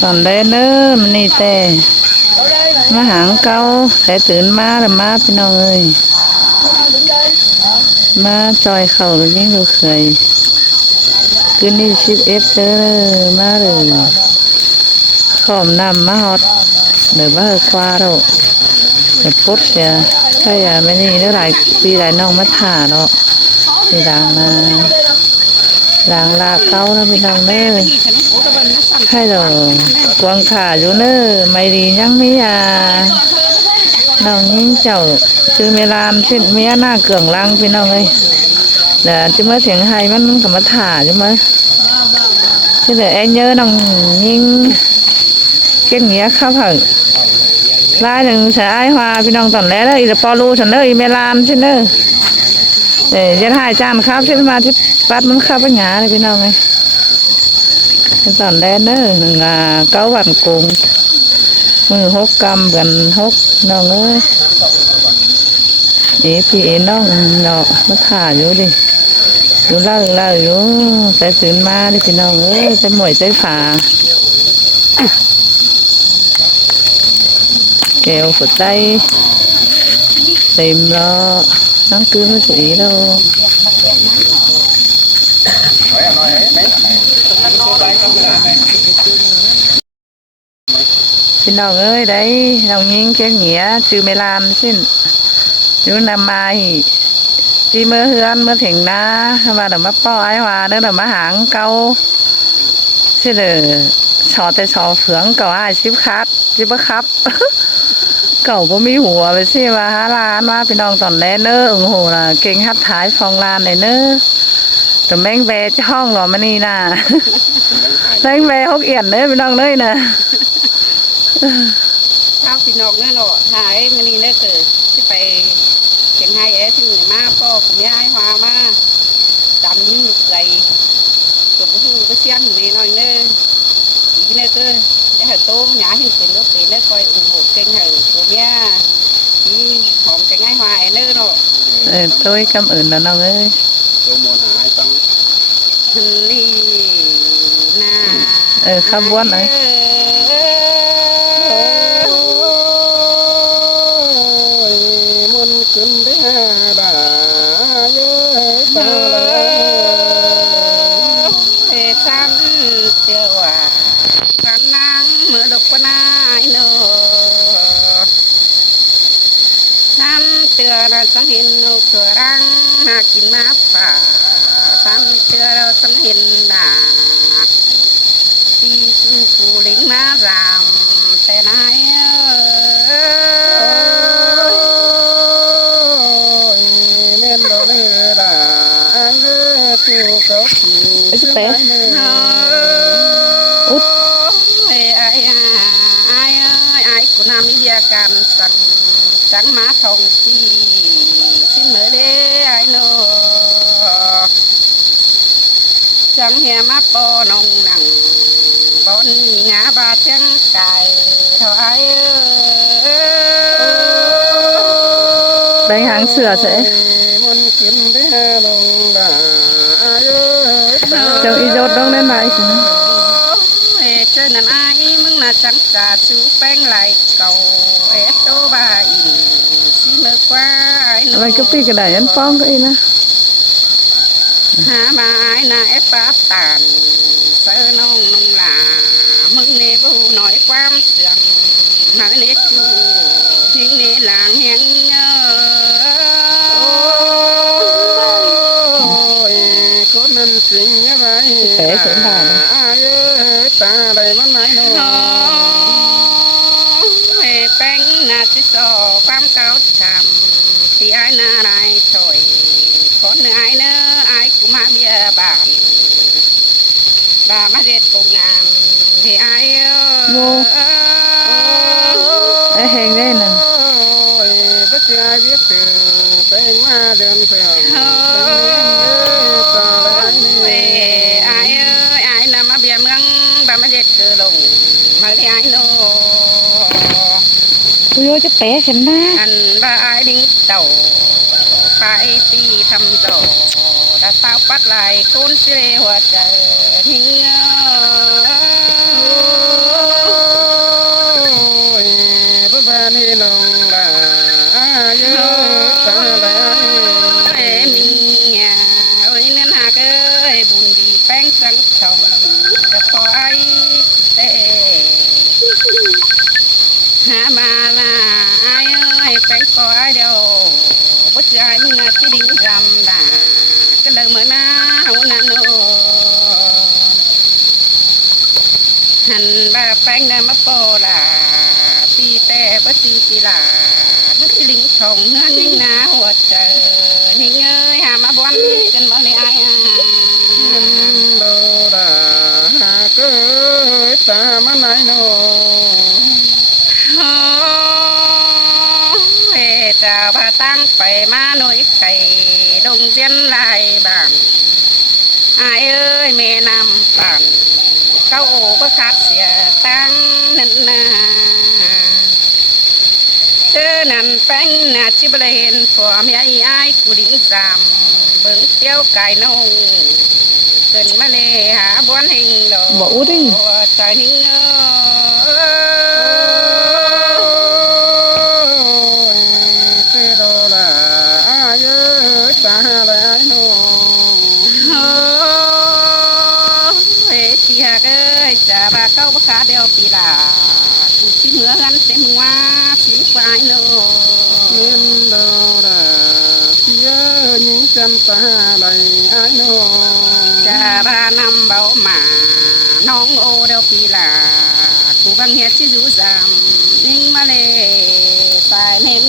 ตอนได้เนิ่มนี่แต่มาหางเก้าแต่ตื่นมาแล้วมาพี่น้องเอ้ยมาจอยเข่าหรือยิ่งดูเคยคืนนี้ชิปเอฟเจอมาเลยขอมนำมาฮอตเดี๋ยวว่าคว้าเราเดี๋ยวปุ๊บเสียใช่อะไม่นี่ได้หลายปีหลายน้องมาถ่าเนาะมีด่างมาด่างลาเก้าแล้วพี่น้องเน้อให้เรากวางขาอยู่เน้อไม่ดียังไม่ยาน้องยิ่งเจ้าชื่อเมลานชื่อเมียหน้าเกลื่องลังพี่น้องเอ้ยเดี๋ยวจะมาเสียงไห้มันกับมาถ่าใช่ไหมชื่อเดี๋ยวไอ้เนื้อน้องยิ่งเก่งเงี้ยครับเหรอลายหนึ่งใช้ไอ้hoaพี่น้องตอนแรกเลยจะปอลูฉันเลยเมลานใช่เนอะเดี๋ยวจะถ่ายจานครับใช่มาที่ปัดมันข้าวปัญญาเลยพี่น้องไงตอนแรกเนอะหนึ่งเก้าวันกุ้งมือหกกำกันหกน้องเอ้ยนี่พี่เอ็นน้องเนาะมาถ่ายอยู่ดิอยู่เล่าอยู่แต่ตื่นมาดิพี่น้องเอ้ยแต่หมวยใจฝาแก้วฝุดใจเต็มแล้วน้องคืนมาสีแล้วพี่น้องเอ้ยได้น้องยิงแค่เหี้ยชื่อเมลานสิ้นอยู่นำมาที่เมื่อเฮือนเมื่อถึงนะมาเดี๋ยวมาป้อไอ้ว่าเดี๋ยวมาหางเกาใช่เลยชอแต่ชอเฟืองเก่าไอ้ชิบคัดชิบครับเก่าก็มีหัวไปสิว่า5 ล้านว่าพี่น้องตอนแรกเนอโอ้โหล่ะเก่งฮัดท้ายฟองลานเลยเนอแต่แมงแบจะห้องหรอมานี่นะแมงแบฮกเอียนเนอพี่น้องเลยนะข้าวพี่น้องเนอเนาะหายมานี่เนอเกิดที่ไปเชียงไฮ้ที่เหนือมาพ่อผมย้ายมาดำยิ่งไกลตัวผู้ก็เสียงนี่น้อยเนออีเนอเกิดđể hồi tôm nhả hình tiền nước tiền nó coi ủng hộ kênh hồi của nha đi hòm cái ngay hoài nữa rồi tôi cảm ơn làน้องเอ้ยtôi muốn hái tăng đi na คำบ้วนเลยmuốnขึ้นได้บ่าเยอะตาซ้ำเจ้าว่าmưa đục con ai nữa sam tựa ra sáng hình nụ cửa răng hà kín má phà sam tựa ra sáng hình đà đi chu phù lính má giảm tên ai ơi nên đó nữa đã anh chu có gì ai của nam bia cam sẵn trắng má thông chi xin mở lê ai nô trắng hè má po nồng nặng bọn ngã ba trắng cài thoại đánh hàng sửa sẽ trong y dốt đông lên lại chơi nên ai mừng là trắng cả chú bánh lại cầu ép tô bà in xí mơ qua ai nó cái pi cái này anh phong cái nè hả mà ai na ép bát tàn sơ nông nông là mừng nè bù nói quam sườn nói nè chú thiên nè làng hẹn nhớ ôi con nên xinh như vậy ai ta đây mất nãy nó về bánh na chỉ sò quam cao chạm thì ai na này thôi con nữa ai cũng mà bia bàn bà má dệt cùng ngàn thì ai vô hèn đây nè bất cứ ai biết từ tên hoa đường phường ai là má bia mương bà má dệt cờ lồng mà thì ai nô vô cho bé xem na anh ba ai đi tàu phải đi thăm dò đã sao bắt lại con xe hoa trời hình hả mà là ai ơi phải có ai đâu bất cứ ai mình là chỉ định rằm là cái lời mới na hậu năn nô hành ba phanh na mấp bò là pi te bất chi là nó chỉ định không hơn nhưng na hoa trời hình ơi hà mà bón cần bao nhiêu ai đâu đã cơ ta mà này nó về chào bà tăng phải má nuôi cày đông diễn lại bản ai ơi mẹ nằm bản câu ổ bất khát xìa tăng nên chớ nằm bánh nà chỉ bà lên của mẹ ai của đỉnh giảm bướng tiêu cài nông cần mà lê hả bón hình đồ mẫu đi trời hình đó là ai ơi ta lại ai nó chị hạc ơi chả bà câu bất khá đeo pì là cụ chỉ mưa gắn sẽ mưa hoa xíu quái nô nên đâu là phía những chân ta lại ai nó chả bà năm bảo mà nong ô đeo pì là cụ băng hết chứ rú giảm nhưng mà lệ phải nên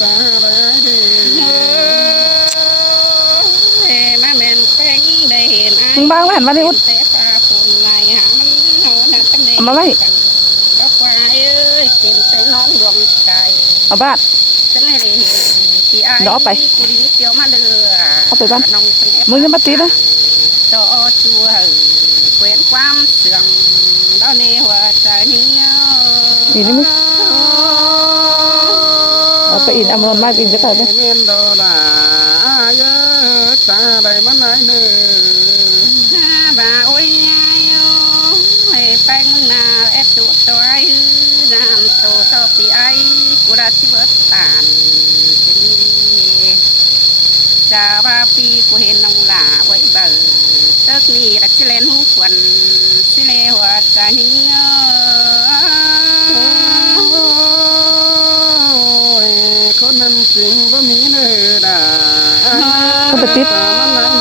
ta lại đi mà mình phanh đây hiện aiมึงบ้างหันมาดิอุด แต่ปลาคนไงหามันโหน่ะตั้งแต่ เอามาไว้ กันแล้วควายเอ้ยเป็นแต่น้องดวงใจ เอาบ้าน จังไงได้เห็นที่ไอ้ เดี๋ยวเอาไป กูดิ้งเตียวมาเลือ เอาไปบ้าน น้องตั้งแต่ มึงจะมาตีนะ ต่อชัวเกวียนความเสื่องแล้วในหัวใจหิ้ง อีนี่มึงเอาไปอินเอามันมาอินจะตายไหม nên đó là ai ơi ta lại mà này nữa bà ôi ai ơiแป้งมึงนาแอบตัวตัวไอ้น้ำตัวต่อปีไอ้กูรักที่เบิดตานเป็นดีจะว่าปีกูเห็นน้องหลาไว้เบิดเติกนี่รักสิเลนหูควันสิเลหัวใจหิ้ง ôi con nên tình có mỹ nữa đã Không phải tiếp. ta mà này nữa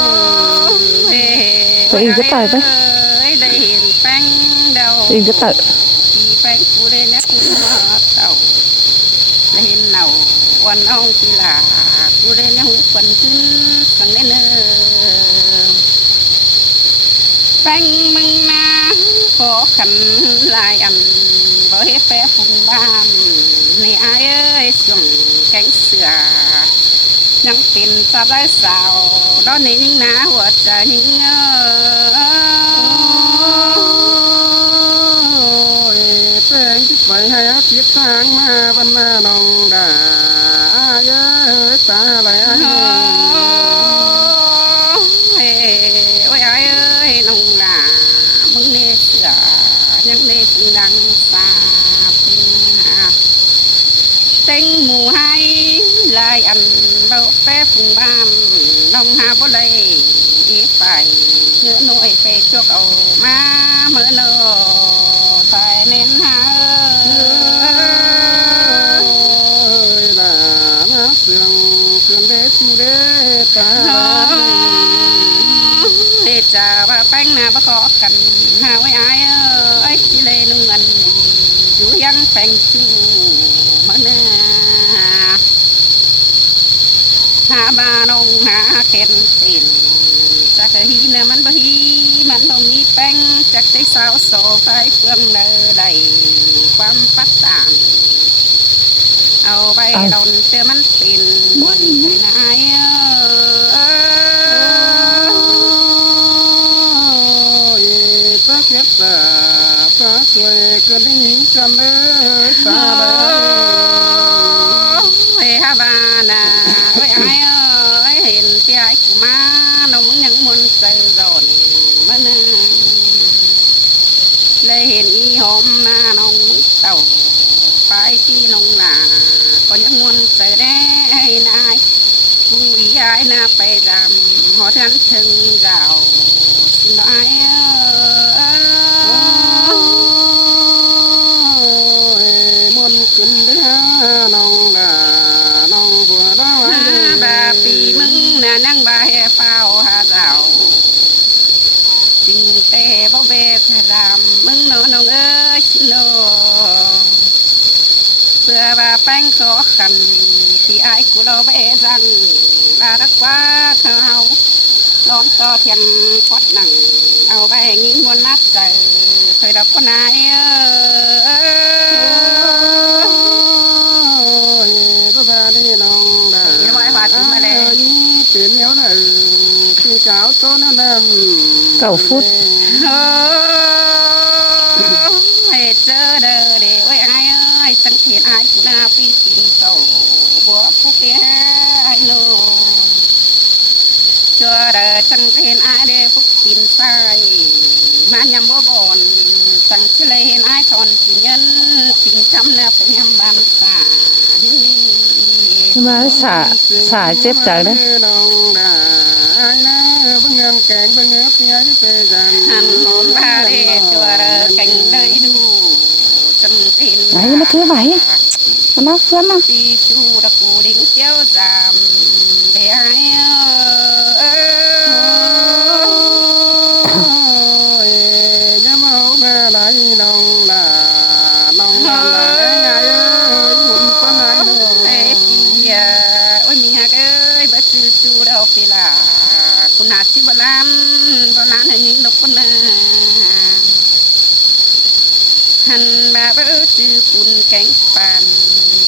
ตัวเองจะตายไหม ได้เห็นแป้งเดา ตัวเองจะตาย ปีแป้งกูได้นะกูมาเต่าได้เห็นเน่าวันเอาปีลากูได้นะหูควันขึ้นสังได้เนอแป้งมึงนะขอขันลายอันบ่เฮ็ดแปะฟุงบ้านนี่อายเอ้ยส่งแกงเสือยังเป็นสาวได้สาวดอนนี้ยิ่งหนาหัวใจยิ่งôi tên chứ phải hay ác kiếp tháng mà văn na nòng đã ai ơi ta lại ai nữa โอ้ยอายเอ้ยน้องหลามึงเนี่ยเสือยังเด็กดังสาเป็นหาเต็งหมู่ให้ลายอันเบาแป๊บฟุงบ้านน้องหาบ่เลยอีไปเนื้อหน่วยไปจกเอามาเมื่อเนอไปเน้นหา ơi là má sương cơn đế chu đế ta เฮจ่าว่าแป้งนาบ่ขอกันหาไว้อายเอ้ยสิเลนุ่งอันอยู่ยังแป้งชูมาหน้าหาบานงหาเข็นตินจักฮีน่ะมันบ่ฮีมันต้องมีแป้งจักได้สาวโซไฟเฟืองเด้อได้ความปักตานเอาไปดนเจอมันตินวันนายôi ta kiếp ta xuôi cơn đi những chân ơi ta lại เฮ้ยฮาบานาเฮ้ยไอ้เอ้ยเห็นที่ไอ้กูมาน้องมึงยังมวนใจร้อนมานาเลยเห็นอีหอมหน้าน้องมึงเต่าไปที่น้องหลาก็ยังมวนใจแน่นายกูอีไอ้นาไปดำหอทันถึงเราสิน้อย งแต่บ่เบ็ดรำมึงน้องเอ้ยชิโนเพื่อว่าแป้งขอขันที่ไอ้กูเราไปจังลารักว่าเขาร้อนต่อเทียงพอดหนังเอาไปงิ้งมวนมัดใจเคยรับคนไหนก็พาที่น้องได้ นี่ไว้ว่าถึงมาเลย เปลี่ยนเหนียวน่ะที่เจ้าต้นนั้น 9 ฟุต ให้เจอเด้อเด้อไอ้ไอ้สังเกตไอ้กูนาปีกินโตบัวผู้เปียไอ้โนเจอเด้อสังเกตไอ้เด้อผู้กินใส่มายำบัวบอนสังเกตเห็นไอ้ทอนกินเงินกินจำเนื้อไปยำบานสานี่ มาสาเจ็บจังเด้อ น้องได้นะเบิ่งเงินแกงเบิ่งเงือบเนี่ยจะไปจัง หันมาเด้อตัวเด้อแข่งเลยดูจำเป็น ไหนมาถือไหวมานักเพื่อนมา ปีจูตะกูดิ้งเจ้าจำเดี๋ยวให้ ยามเอาแม่ไหลน้องล่ะน้องล่ะไงหุ่นปานไหนเนาะ เอ้ยโอ้ยมีหักเอ้ยบัดจูจูเราไปละคุณอาชีพโบราณให้ยิงดอกคนน่ะหันมาเบ้อจือปุ่นแกงปัน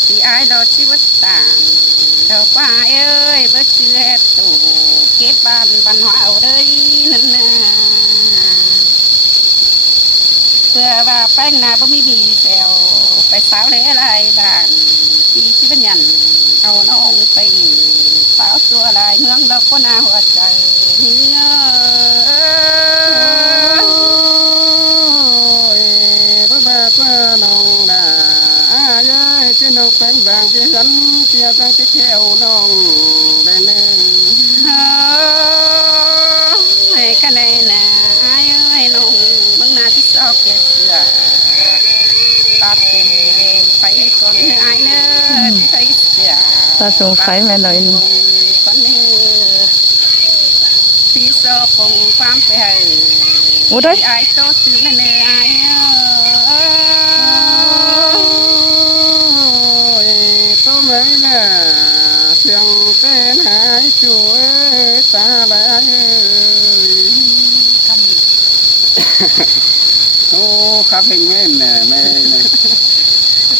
ที่อายดอกชีวิตตามดอกว่าเอ้ยบัดจือเฮ็ดตู่เก็บบ้านบ้านหัวเอาเลยนั่นน่ะเพื่อว่าแป้งนาบ่มีแซวไปสาวเลยอะไรบ้านที่ชิบัญญันเอาน้องไปสาวตัวลายเมืองดอกก็นาหัวใจนี่เงบ่บาดว่าน้องน่ะยายที่น้องแป้งบางที่ฉันเสียตั้งที่แขวน้องได้เนึง ให้กันได้นะไอ้น้องเมืองนาที่ชอบแก่เสือตัดเป็นไปก่อนไอ้เนื้อที่ใส่เสือ ตาสงไฟแม่หน่อยนึง ก่อนเนื้อที่ชอบคงความไปให้ โอ้ได้ ไอ้โตตื่นเนื้อไอ้ตัวไม่น่ะเสียงเต้นหายช่วยตาไหลโอ้ครับเพลงแม่นน่ะแม่น่ะ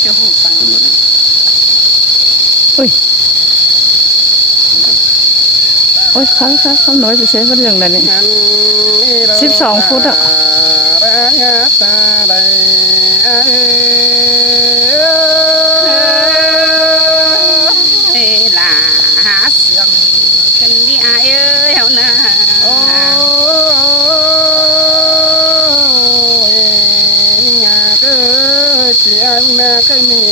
จะหูฟัง อุ้ยโอ้ยครั้งน้อยไปเสียมันเรื่องอะไรนี่ 12 ฟุตอะ ระยะตาไหล เวลาหาเสืองกันนี่ไอ้เอ้ยเอาหน้า โอ้ยงาเกิดเสียงนาเคยมี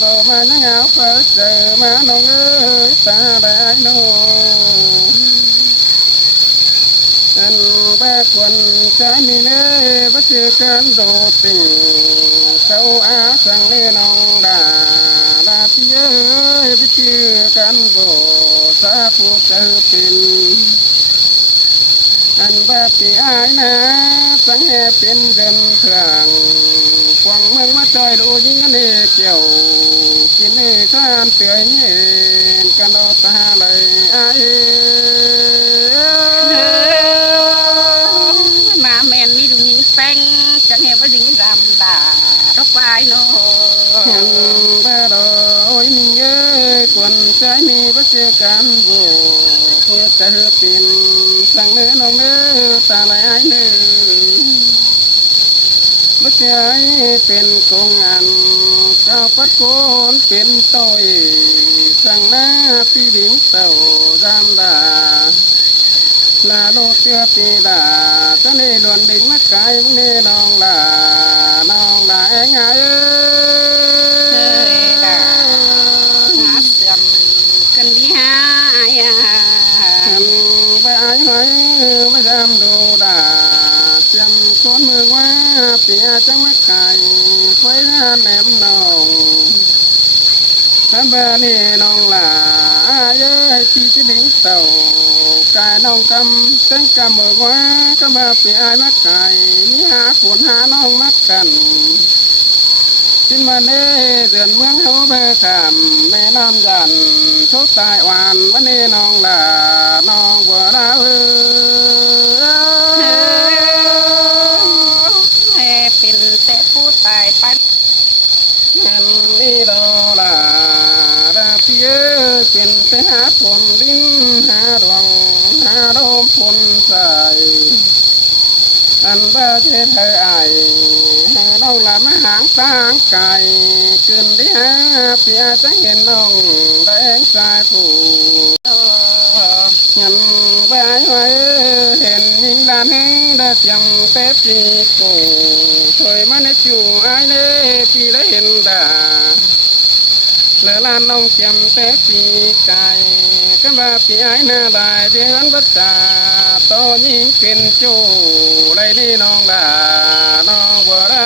บ่มานั่งเอาเปิดเจอมาน้องเอ้ยตาได้น้องอันแบกวันใจมีเน่บ่เจอกันโดดติ่งเขาอาสั่งเล่น้องดาลาพี่เอ้ยไปเจอกันบ่สาผู้เจอเป็นอันแบบที่อายนะสังแหเป็นเดินเถื่องกวางเมืองมาจอยดูยิงกันเอเกี่ยวกินเอข้านเตือยเย็นกันเอาตาเลยอาย มาแมนมีดูยิงแป้งจังเห็นว่ายิงรำด่ารบไปโน เห็นบ้าดอยมีเอ้ยกวนใจมีบ่เจอกันบ่เพื่อจะเฮือปินสั่งเนื้อน้องเนื้อตาไหลไอ้เนื้อบ่เจอเป็นกงอันเจ้าปัดโกนเป็นต้อยสั่งหน้าพี่ดิ่งเต่าจำดาลาโลเตียปีดาจะนี่ล้วนดิ่งมาไกลมึงนี่น้องลาเอ็งไงเอ้ เคย ย ด่าหาเสื่อมกันดีหาย หันไปไอ้หอยไม่จำดูดาจำคนมือว่าเปียจังมาไก่คอยหาแหนมนอง บานี่น้องหลาเย้ยพี่จะดิ้งเต่ากายน้องกำตั้งกำเบิกว่าก็มาเปียายมักไก่นี่หาฝนหาน้องมักกันขึ้นมาเน่เดือนเมืองเขาเบอขามแม่น้ำยันโชคตายหวานวันนี้น้องหลาน้องบัวลาเป็นแต่ผู้ตายไป อันนี้ดอลาดาเพียเป็นไปหาผลดินหาดวงหาดมผลใสอันบ้าเทเธอไอหาน้องละมาหางตางไก่ขึ้นได้หาเพียจะเห็นน้องแดงสายผู้ยันไปไว้เห็นยิงลานหึงได้เสียงเต๊ปีกูถอยมาในจูไอเน่ปีได้เห็นดาเลอลานน้องเสียมเต๊ปีไก่กันว่าปีไอหน้าลายเดือนวัดตาโตยิงเป็นจูไรนี่น้องลาน้องบัวรา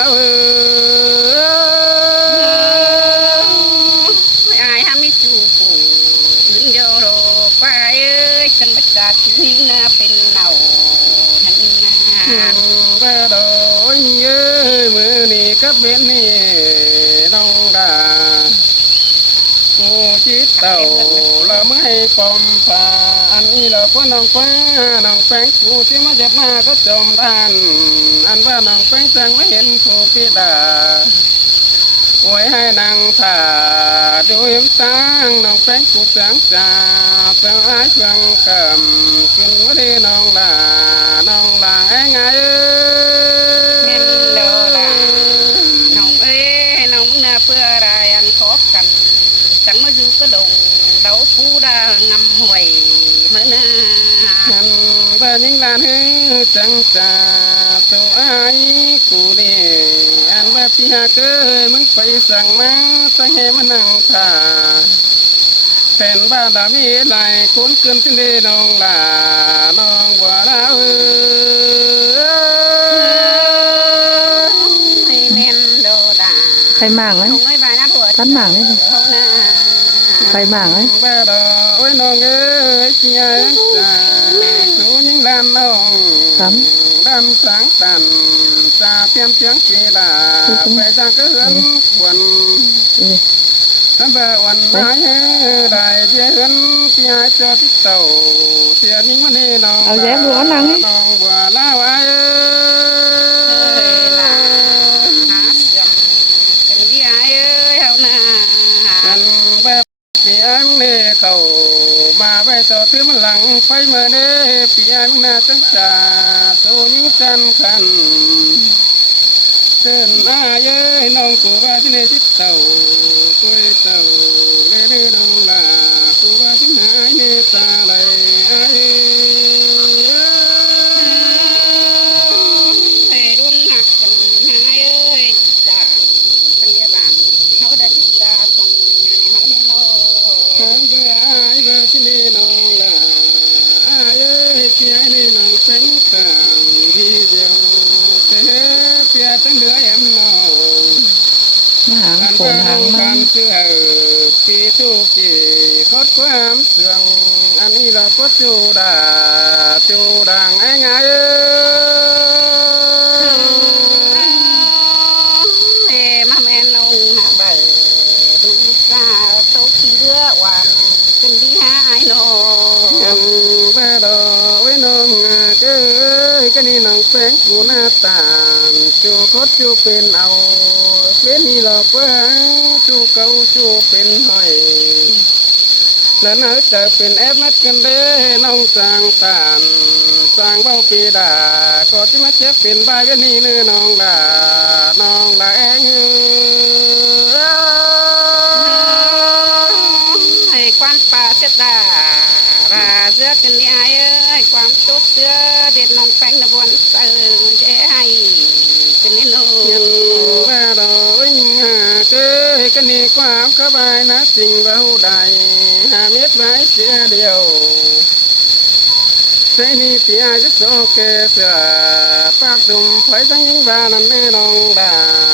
ไอ้ฮามิจูกูถึงโยโรไปเอ้ยกันบักกาทิ้งนาเป็นเน่าทันนา ไปดอยเอ้ยมือนี่กับเบ็นนี่น้องดากูจิตเต่าเราไม่ให้ปอมผ่าอันนี้เราก็น้องฟ้าน้องแป้งกูที่มาจับมาก็จมด้านอันว่าน้องแป้งจังไม่เห็นกูพิดาไว้ให้นางถ่าดูยิ้มตั้งน้องแป้งกูจังจ่าเพื่อไอ้เพื่องกำขึ้นว่าดีน้องลาน้องลาไอ้ไงเมนโลลาน้องเอ้ยน้องเนื้อเพื่ออะไรอันขอกันจังมาอยู่ก็ลงเดาผู้ดางำห่วยเมื่อนา หันว่ายิงลานฮือจังจ่าตัวไอ้กูนี่อันว่าพี่หาเกยมึงไปสั่งมาตั้งให้มานั่งท่าแผ่นบ้านดามีไหลคุ้นเกินที่นี่น้องลาน้องบัวลาไม่เมนโดดา ใครหมางไหม น้องเอ้ยบายนะผัว ท่านหมางไหม เขานา ใครหมางไหม บ้าดอโอ้ยน้องเอ้ยพี่หาจ่าสูยิงลานน้อง ครับ ดันสังตันจาเตียนเสียงกีฬาไปจากเกินควัน อือ ทำแบบวันไหนได้เดือนพี่ให้เจอที่เต่าเสียนิ่งมันนี่น้อง เอาแยบหัวหนัง น้องบัวลาไว้ เอ้ยล่ะหาเสียงกันดีไอ้เอ้ยเขานา มันแบบพี่ไอ้มึงเนี่ยเขามาไปต่อถือมันหลังไปเมื่อเน่พี่ไอ้มึงน่าจังจ่าสู้ยิ่งจันขันเดินอาเย้ยน้องกูว่าที่นี่ที่เต่าตัวเต่าเลยเด้อน้องลากูว่าที่ไหนเนี่ยตาไหลไอ้ เอ้ยรุ่นหักกันหาเอ้ยด่างกันเรียบานเขาได้ติดตาสั่งเขาเนี่ยโน ทางเบื่อไอ้เบื่อที่นี่น้องลาไอ้เอ้ยที่ไอ้นี่น้องเป็นต่างทีเดียวเตะเปียตั้งเหลือแอมน้อง มาหาง อัน โข ก็ นหาง กา มัน รเชื่อปีทุกกี่คดความเสื่องอันนี้เราก็จูดาจูดังไอ้ไง เอ้ยมาแม่นงหาเบอดูซาโตขี้เรือวันกันดีหาไอ้โน ยันแม่ดอไว้น้องเก้ยก็นี่น้องแป้งกูหน้าตานจูคดจูเป็นเอาเป็นนี่หลอกว่าจูเก่าจูเป็นหอยแล้วน่าจะเป็นแอปมัดกันเด้น้องจางตานสร้างเบ้าปีดาก็ที่มาเจ็บเป็นใบเวนี่เนื้อน้องดาน้องดาเองไอ้ความป่าเสียดาราเสื้อกันนี่ไอ้เอ้ยความตุ๊ดเสื้อเด็ดน้องแป้งนะบวนเออเจ๊ให้กันนี่โน ยังว่าดอกยิ่งหาเก้ยก็นี่ความสบายนะจริงเบาใดหาเม็ดไว้เสียเดียว thế ni thì ai rất số kê sửa phát dùng phải sang những ba năm nê nong là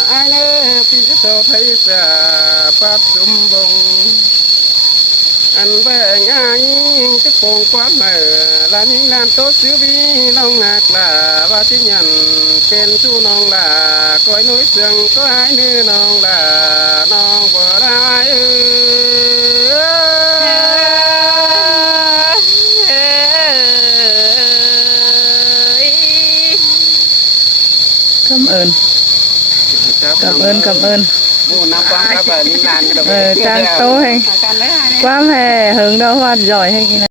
ai nê thì rất số thấy sửa phát dùng vùng anh về nhà những chiếc bồn quá mở là những làn tốt xíu vi nong ngạc là ba tiếng nhận tên chu nong là coi núi sương có ai nữ nong là nong vừa ai cảm ơn cảm ơn mua năm con các bạn những làn trang tố hay Cầm lấy hai này. quá mẹ hưởng đâu hoa giỏi hay